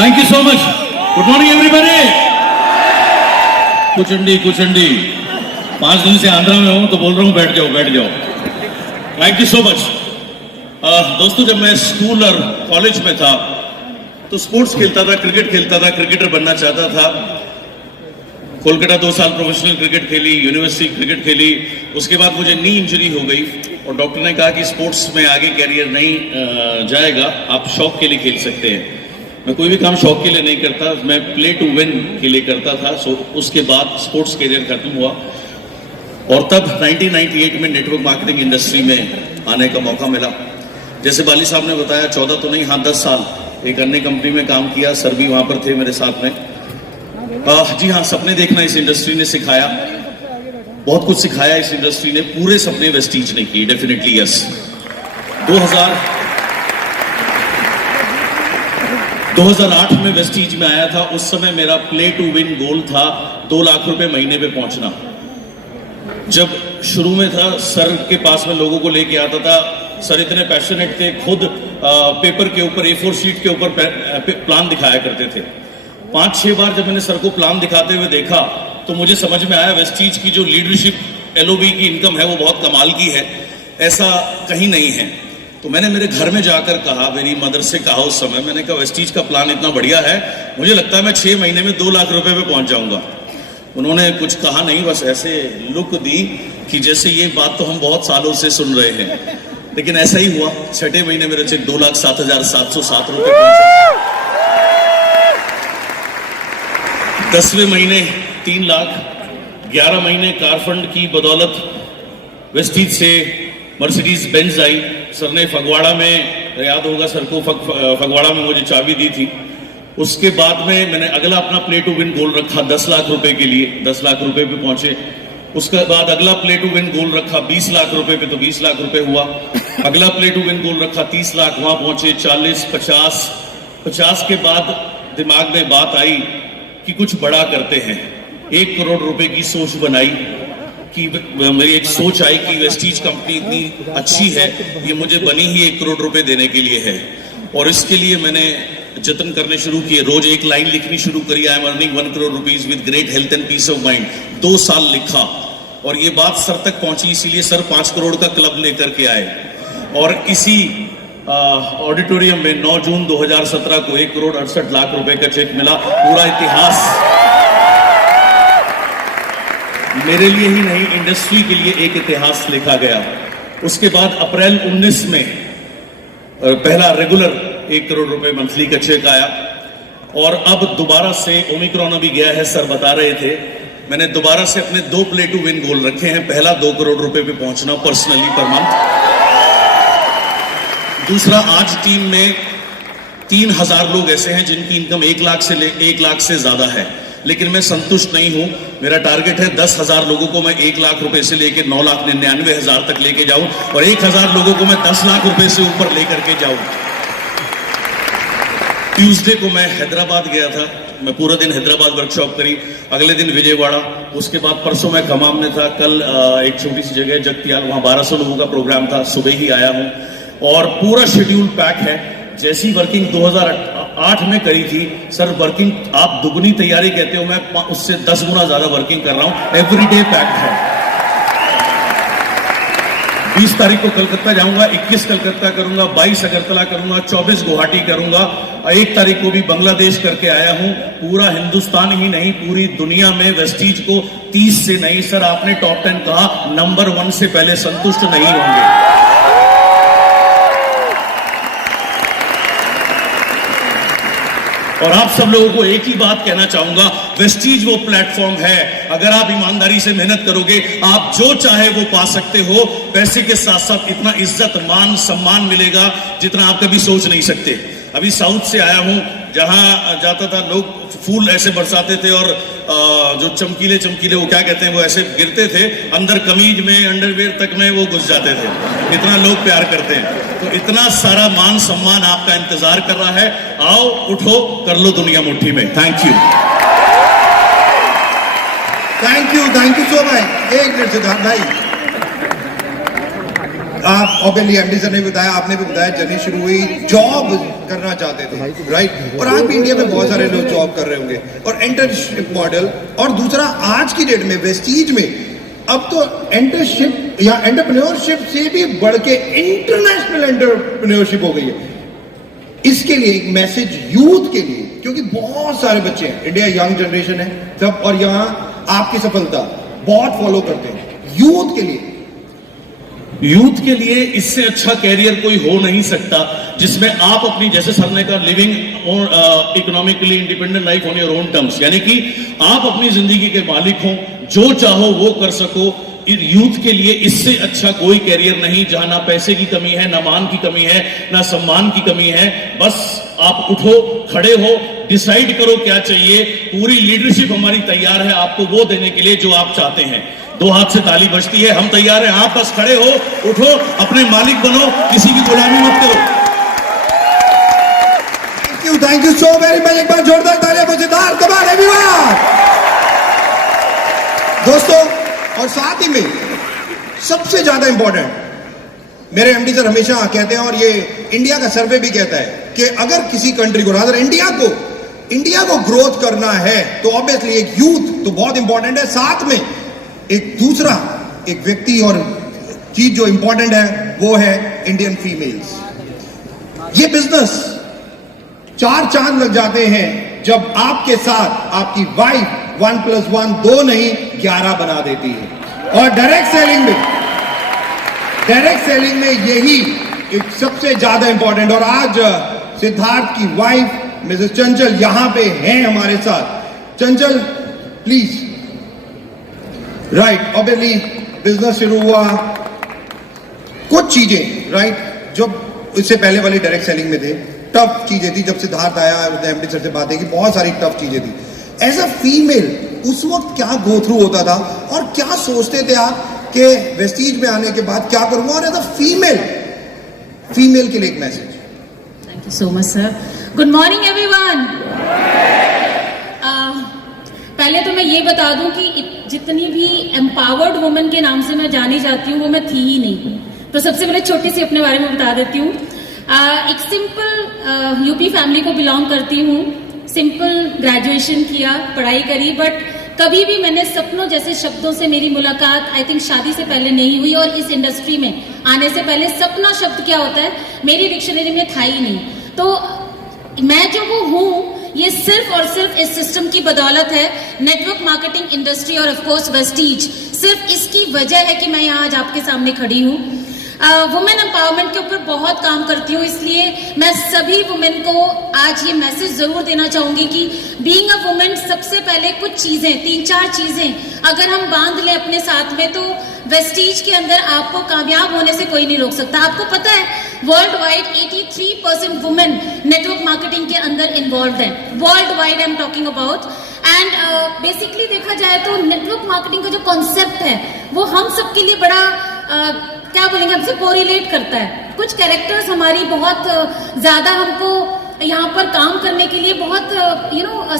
Thank you so much. Good morning everybody. कुचंडी 5 दिन से आंध्रा में हूं तो बोल रहा हूं बैठ जाओ. Thank you so much. दोस्तों, जब मैं स्कूल और कॉलेज में था तो स्पोर्ट्स खेलता था, क्रिकेट खेलता था, क्रिकेटर बनना चाहता था. कोलकाता 2 साल प्रोफेशनल क्रिकेट खेली, यूनिवर्सिटी क्रिकेट खेली. उसके बाद मुझे नी इंजरी हो गई और डॉक्टर ने कहा कि स्पोर्ट्स में आगे कैरियर नहीं जाएगा, आप शौक के लिए खेल सकते हैं. मैं कोई भी काम शौक के लिए नहीं करता, मैं प्ले टू विन के लिए करता था. उसके बाद स्पोर्ट्स कैरियर खत्म हुआ और तब 1998 में नेटवर्क मार्केटिंग इंडस्ट्री में आने का मौका मिला. जैसे बाली साहब ने बताया, 14 तो नहीं, हाँ 10 साल एक अन्य कंपनी में काम किया. सर भी वहां पर थे मेरे साथ में. जी हाँ, सपने देखना इस इंडस्ट्री ने सिखाया, बहुत कुछ सिखाया इस इंडस्ट्री ने. पूरे सपने वेस्टीज ने किए, डेफिनेटली यस. 2008 में वेस्टीज में आया था. उस समय मेरा प्ले टू विन गोल था 2 लाख रुपए महीने पे पहुंचना. जब शुरू में था, सर के पास में लोगों को लेके आता था. सर इतने पैशनेट थे, खुद पेपर के ऊपर A4 शीट के ऊपर प्लान दिखाया करते थे. 5-6 बार जब मैंने सर को प्लान दिखाते हुए देखा तो मुझे समझ में आया वेस्टीज की जो लीडरशिप LOB की इनकम है वो बहुत कमाल की है, ऐसा कहीं नहीं है. तो मैंने मेरे घर में जाकर कहा, मेरी मदर से कहा उस समय, मैंने कहा वेस्टीज का प्लान इतना बढ़िया है, मुझे लगता है मैं 6 महीने में 2 लाख रुपए पे पहुंच जाऊंगा. उन्होंने कुछ कहा नहीं, बस ऐसे लुक दी कि जैसे ये बात तो हम बहुत सालों से सुन रहे हैं. लेकिन ऐसा ही हुआ. 6ठे महीने मेरे चेक 2,07,707 रुपए पहुंचा. 10वें महीने 3 लाख. 11 महीने कार फंड की बदौलत वेस्टीज से मर्सिडीज बेंज आई. सर ने फगवाड़ा में, याद होगा सर को, फगवाड़ा में मुझे चाबी दी थी. उसके बाद में मैंने अगला अपना प्ले टू विन गोल रखा 10 लाख रुपए के लिए. 10 लाख रुपए पे पहुंचे. उसके बाद अगला प्ले टू विन गोल रखा 20 लाख रुपए पे, तो 20 लाख रुपए हुआ. अगला प्ले टू विन गोल रखा 30 लाख, वहां पहुंचे 40, 50 के बाद दिमाग में बात आई कि कुछ बड़ा करते हैं. 1 करोड़ रुपए की सोच बनाई कि मेरी एक सोच आई कि वेस्टीज कंपनी इतनी अच्छी है, ये मुझे बनी ही 1 करोड़ रुपए देने के लिए है. और इसके लिए मैंने जतन करने शुरू किए. रोज एक लाइन लिखनी शुरू करी, I am earning 1 crore rupees with great health and peace of mind. 2 साल लिखा और ये बात सर तक पहुंची, इसीलिए सर 5 करोड़ का क्लब लेकर के आए. और इसी ऑडिटोरियम में 9 जून 2017 को 1 करोड़ 68 लाख रुपए का चेक मिला. पूरा इतिहास मेरे लिए ही नहीं, इंडस्ट्री के लिए एक इतिहास लिखा गया. उसके बाद अप्रैल 19 में पहला रेगुलर 1 करोड़ रुपए मंथली का चेक आया. और अब दोबारा से ओमिक्रॉन अभी गया है, सर बता रहे थे, मैंने दोबारा से अपने 2 प्ले टू विन गोल रखे हैं. पहला 2 करोड़ रुपए पे पहुंचना पर्सनली पर मंथ. दूसरा, आज टीम में 3000 लोग ऐसे हैं जिनकी इनकम 1 लाख से ज्यादा है. लेकिन मैं संतुष्ट नहीं हूं. मेरा टारगेट है 10,000 लोगों को मैं 1 लाख रुपए से लेकर 9,99,000 तक लेके जाऊं और 1,000 लोगों को मैं 10 लाख रुपए से ऊपर लेकर के जाऊं. ट्यूसडे को मैं हैदराबाद गया था. मैं पूरा दिन हैदराबाद वर्कशॉप करी. अगले दिन विजयवाड़ा. उसके बाद परसों मैं खमाम में था. कल एक छोटी सी जगह जगतियाल, वहां 1200 लोगों का प्रोग्राम था. सुबह ही आया हूं और पूरा शेड्यूल पैक है. जैसी वर्किंग 2008 में करी थी, सर वर्किंग आप दुगनी तैयारी कहते हो, मैं उससे 10 गुना ज्यादा वर्किंग कर रहा हूं. एवरीडे पैक्ड है. 20 तारीख को कलकत्ता जाऊंगा, 21 कलकत्ता करूंगा, 22 अगरतला करूंगा, 24 गुवाहाटी करूंगा, 1 तारीख को भी बांग्लादेश करके आया हूं. पूरा हिंदुस्तान ही नहीं, पूरी दुनिया में वेस्टीज को 30 से नहीं, सर आपने टॉप 10 कहा, नंबर 1 से पहले संतुष्ट नहीं होंगे. और आप सब लोगों को एक ही बात कहना चाहूंगा, वेस्टीज वो प्लेटफॉर्म है, अगर आप ईमानदारी से मेहनत करोगे, आप जो चाहे वो पा सकते हो. पैसे के साथ साथ इतना इज्जत, मान, सम्मान मिलेगा जितना आप कभी सोच नहीं सकते. अभी साउथ से आया हूं, जहां जाता था लोग फूल ऐसे बरसाते थे और जो चमकीले वो क्या कहते हैं, वो ऐसे गिरते थे, अंदर कमीज में, अंडरवेयर तक में वो घुस जाते थे. इतना लोग प्यार करते हैं. तो इतना सारा मान सम्मान आपका इंतजार कर रहा है. आओ, उठो, कर लो दुनिया मुट्ठी में. Thank you so much. एक मिनट सिद्धार्थ भाई, आप ऑब्वियसली एमडी सर ने बताया, आपने भी बताया, जर्नी शुरू हुई, जॉब करना चाहते थे, राइट? और आप इंडिया में बहुत सारे लोग जॉब कर रहे होंगे और एंटरशिप मॉडल, और दूसरा आज की डेट में वेस्टीज में अब तो एंटरशिप या एंटरप्रेन्योरशिप से भी बढ़ के इंटरनेशनल एंटरप्रेन्योरशिप हो गई है। इसके लिए एक मैसेज यूथ के लिए, क्योंकि बहुत सारे बच्चे हैं, इंडिया यंग जनरेशन है सब, और यहाँ आपकी सफलता बहुत फॉलो करते हैं। यूथ के लिए इससे अच्छा कैरियर कोई हो नहीं सकता जिसमें आप अपनी, जैसे सर ने कहा, living economically independent life on your own terms, यानी कि आप अपनी जिंदगी के मालिक हो, जो चाहो वो कर सको। यूथ के लिए इससे अच्छा कोई कैरियर नहीं, जहां ना पैसे की कमी है, ना मान की कमी है, ना सम्मान की कमी है। बस आप उठो, खड़े हो, डिसाइड करो क्या चाहिए। पूरी लीडरशिप हमारी तैयार है आपको वो देने के लिए जो आप चाहते हैं। 2 हाथ से ताली बजती है, हम तैयार हैं। आप बस खड़े हो, उठो, अपने मालिक बनो, किसी की गुलामी मत करो। Thank you so very much. एक बार जोरदार तालियां for Siddharth, come on everyone. दोस्तों, और साथ ही में सबसे ज्यादा इंपॉर्टेंट, मेरे एमडी सर हमेशा कहते हैं, और ये इंडिया का सर्वे भी कहता है, कि अगर किसी कंट्री को, अगर इंडिया को ग्रोथ करना है तो ऑब्वियसली एक यूथ तो बहुत इंपॉर्टेंट है। साथ में एक दूसरा एक व्यक्ति और चीज जो इंपॉर्टेंट है वो है इंडियन फीमेल्स। ये बिजनेस 4 चांद लग जाते हैं जब आपके साथ आपकी वाइफ 1 + 1 2 नहीं 11 बना देती है। और डायरेक्ट सेलिंग में यही एक सबसे ज्यादा इंपॉर्टेंट। और आज सिद्धार्थ की वाइफ मिसेस चंचल यहां पे हैं हमारे साथ। चंचल प्लीज। राइट, ऑब्वियसली बिजनेस शुरू हुआ, कुछ चीजें राइट जब इससे पहले वाली डायरेक्ट सेलिंग में थे, टफ चीजें थी। जब सिद्धार्थ आया, उसने एमडी सर से बातें की, बहुत सारी टफ चीजें थी। एज अ फीमेल उस वक्त क्या गो थ्रू होता था और क्या सोचते थे आप कि वेस्टीज में आने के बाद क्या करूंगा? और एज अ फीमेल के लिए एक message. Thank you so much sir. Good morning everyone. पहले तो मैं ये बता दूं कि जितनी भी एम्पावर्ड वुमेन के नाम से मैं जानी जाती हूँ वो मैं थी ही नहीं। तो सबसे पहले छोटी सी अपने बारे में बता देती हूँ। एक सिंपल यूपी फैमिली को बिलोंग करती हूँ। सिंपल ग्रेजुएशन किया, पढ़ाई करी, बट कभी भी मैंने सपनों जैसे शब्दों से मेरी मुलाकात आई थिंक शादी से पहले नहीं हुई, और इस इंडस्ट्री में आने से पहले सपना शब्द क्या होता है मेरी डिक्शनरी में था ही नहीं। तो मैं जो वो हूँ ये सिर्फ और सिर्फ इस सिस्टम की बदौलत है, नेटवर्क मार्केटिंग इंडस्ट्री और ऑफ कोर्स वेस्टीज। सिर्फ इसकी वजह है कि मैं यहाँ आज आपके सामने खड़ी हूँ। वुमेन एम्पावरमेंट के ऊपर बहुत काम करती हूँ, इसलिए मैं सभी वुमेन को आज ये मैसेज जरूर देना चाहूंगी कि बीइंग अ वुमेन सबसे पहले कुछ चीजें, 3-4 चीजें अगर हम बांध लें अपने साथ में तो वेस्टीज के अंदर आपको कामयाब होने से कोई नहीं रोक सकता। आपको पता है world wide 83% women network marketing के अंदर इन्वॉल्व है। World wide I am talking about. And basically देखा जाए तो नेटवर्क मार्केटिंग का जो कॉन्सेप्ट है वो हम सबके लिए बड़ा क्या बोलेंगे, हमसे कोरिलेट करता है। कुछ कैरेक्टर्स हमारी बहुत ज्यादा हमको यहाँ पर काम करने के लिए बहुत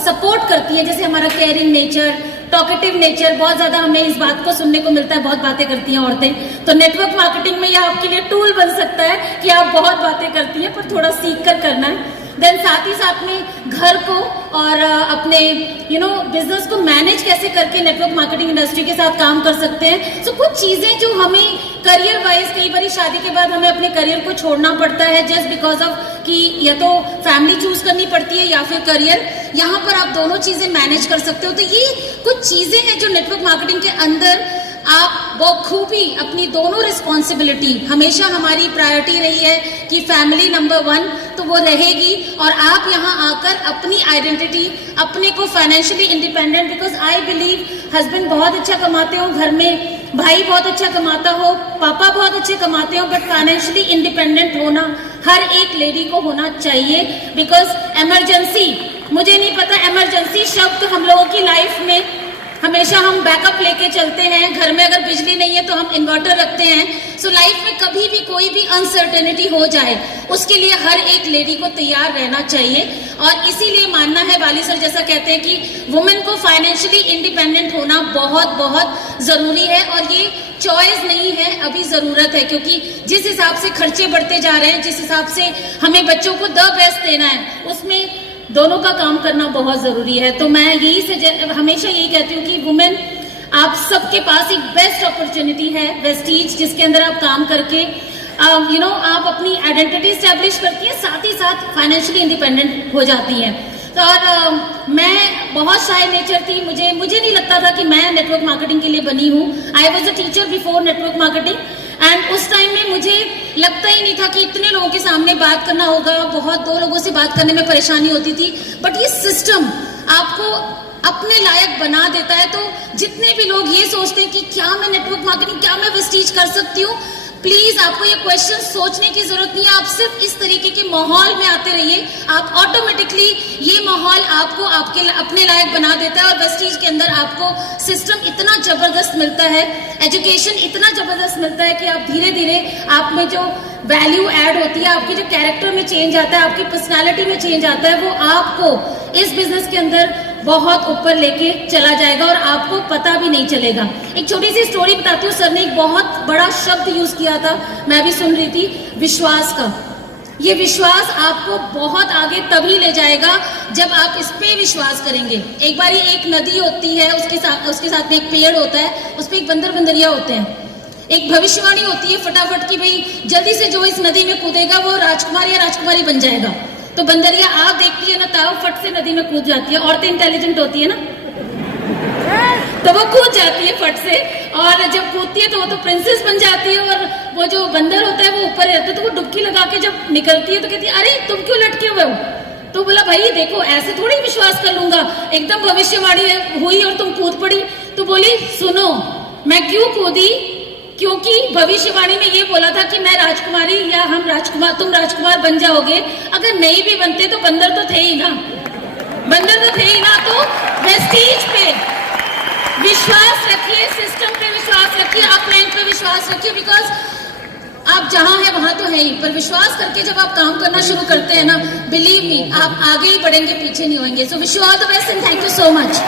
सपोर्ट करती है। जैसे हमारा केयरिंग नेचर, टॉकेटिव नेचर, बहुत ज्यादा हमें इस बात को सुनने को मिलता है, बहुत बातें करती हैं औरतें। तो नेटवर्क मार्केटिंग में यह आपके लिए टूल बन सकता है कि आप बहुत बातें करती हैं पर थोड़ा सीख कर करना है। देन साथ ही साथ में घर को और अपने बिजनेस को मैनेज कैसे करके नेटवर्क मार्केटिंग इंडस्ट्री के साथ काम कर सकते हैं। सो कुछ चीजें जो हमें करियर वाइज, कई बार शादी के बाद हमें अपने करियर को छोड़ना पड़ता है जस्ट बिकॉज ऑफ कि या तो फैमिली चूज करनी पड़ती है या फिर करियर। यहाँ पर आप दोनों चीजें मैनेज कर सकते हो। तो ये कुछ चीजें हैं जो नेटवर्क मार्केटिंग के अंदर आप बखूबी अपनी दोनों रिस्पॉन्सिबिलिटी, हमेशा हमारी प्रायोरिटी रही है कि फैमिली नंबर 1 तो वो रहेगी, और आप यहाँ आकर अपनी आइडेंटिटी, अपने को financially independent, because I believe husband बहुत अच्छा कमाते हो घर में, भाई बहुत अच्छा कमाता हो, पापा बहुत अच्छे कमाते हो, बट फाइनेंशियली इंडिपेंडेंट होना हर एक लेडी को होना चाहिए। बिकॉज इमरजेंसी, मुझे नहीं पता इमरजेंसी शब्द हम लोगों की लाइफ में हमेशा हम बैकअप लेके चलते हैं, घर में अगर बिजली नहीं है तो हम इन्वर्टर रखते हैं। सो लाइफ में कभी भी कोई भी अनसर्टेनिटी हो जाए, उसके लिए हर एक लेडी को तैयार रहना चाहिए। और इसीलिए मानना है, वाली सर जैसा कहते हैं कि वुमेन को फाइनेंशियली इंडिपेंडेंट होना बहुत बहुत जरूरी है, और ये चॉइस नहीं है, अभी जरूरत है। क्योंकि जिस हिसाब से खर्चे बढ़ते जा रहे हैं, जिस हिसाब से हमें बच्चों को द बेस्ट देना है, उसमें दोनों का काम करना बहुत जरूरी है। तो मैं हमेशा यही कहती हूँ कि वुमेन, आप सबके पास एक बेस्ट अपॉर्चुनिटी है वेस्टीज, जिसके अंदर आप काम करके आप अपनी आइडेंटिटी स्टैब्लिश करती हैं, साथ ही साथ फाइनेंशियली इंडिपेंडेंट हो जाती हैं। तो और मैं बहुत शाय नेचर थी, मुझे नहीं लगता था कि मैं नेटवर्क मार्केटिंग के लिए बनी हूँ। I was a teacher before network marketing, and उस टाइम में मुझे लगता ही नहीं था कि इतने लोगों के सामने बात करना होगा, बहुत 2 लोगों से बात करने में परेशानी होती थी। बट ये सिस्टम आपको अपने लायक बना देता है। तो जितने भी लोग ये सोचते हैं कि क्या मैं नेटवर्क मार्केटिंग, क्या मैं वेस्टीज कर सकती हूँ, प्लीज आपको ये क्वेश्चन सोचने की जरूरत नहीं है। आप सिर्फ इस तरीके के माहौल में आते रहिए, आप ऑटोमेटिकली ये माहौल आपको अपने लायक बना देता है। और वेस्टीज के अंदर आपको सिस्टम इतना जबरदस्त मिलता है, एजुकेशन इतना जबरदस्त मिलता है कि आप धीरे धीरे आप में जो वैल्यू ऐड होती है, आपके जो कैरेक्टर में चेंज आता है, आपकी पर्सनैलिटी में चेंज आता है, वो आपको इस बिजनेस के अंदर बहुत ऊपर लेके चला जाएगा और आपको पता भी नहीं चलेगा। एक छोटी सी स्टोरी बताती हूँ। सर ने एक बहुत बड़ा शब्द यूज किया था, मैं भी सुन रही थी, विश्वास का। ये विश्वास आपको बहुत आगे तभी ले जाएगा जब आप इस पे विश्वास करेंगे। एक बार एक नदी होती है, उसके साथ में एक पेड़ होता है, उस पे एक बंदर बंदरिया होते हैं। एक भविष्यवाणी होती है फटाफट की, भाई जल्दी से जो इस नदी में कूदेगा वो राजकुमार या राजकुमारी बन जाएगा। तो बंदरिया आप देखती है ना, ताऊ फट से नदी में कूद जाती है। औरतें इंटेलिजेंट होती है ना, तो वो कूद जाती है फट से, और जब कूदती है तो वो तो प्रिंसेस बन जाती है। और वो जो बंदर होता है वो ऊपर रहता है, तो वो डुबकी लगा के जब निकलती है तो कहती है, अरे तुम क्यों लटके हुए हो? तो बोला, भाई देखो ऐसे थोड़ी विश्वास कर लूंगा, एकदम भविष्यवाणी हुई और तुम कूद पड़ी। तो बोली, सुनो मैं क्यों कूदी, क्योंकि भविष्यवाणी में ये बोला था कि मैं राजकुमारी या हम राजकुमार, तुम राजकुमार बन जाओगे। अगर नहीं भी बनते तो बंदर तो थे ही ना, बंदर तो थे ही ना। तो वेस्टीज पे विश्वास रखिए, सिस्टम पे विश्वास रखिए, अपलाइन पे विश्वास रखिए, बिकॉज आप जहां हैं वहां तो है ही, पर विश्वास करके जब आप काम करना शुरू करते हैं ना, बिलीव मी, आप आगे ही बढ़ेंगे, पीछे नहीं होंगे। So wish you all the best and thank you so much.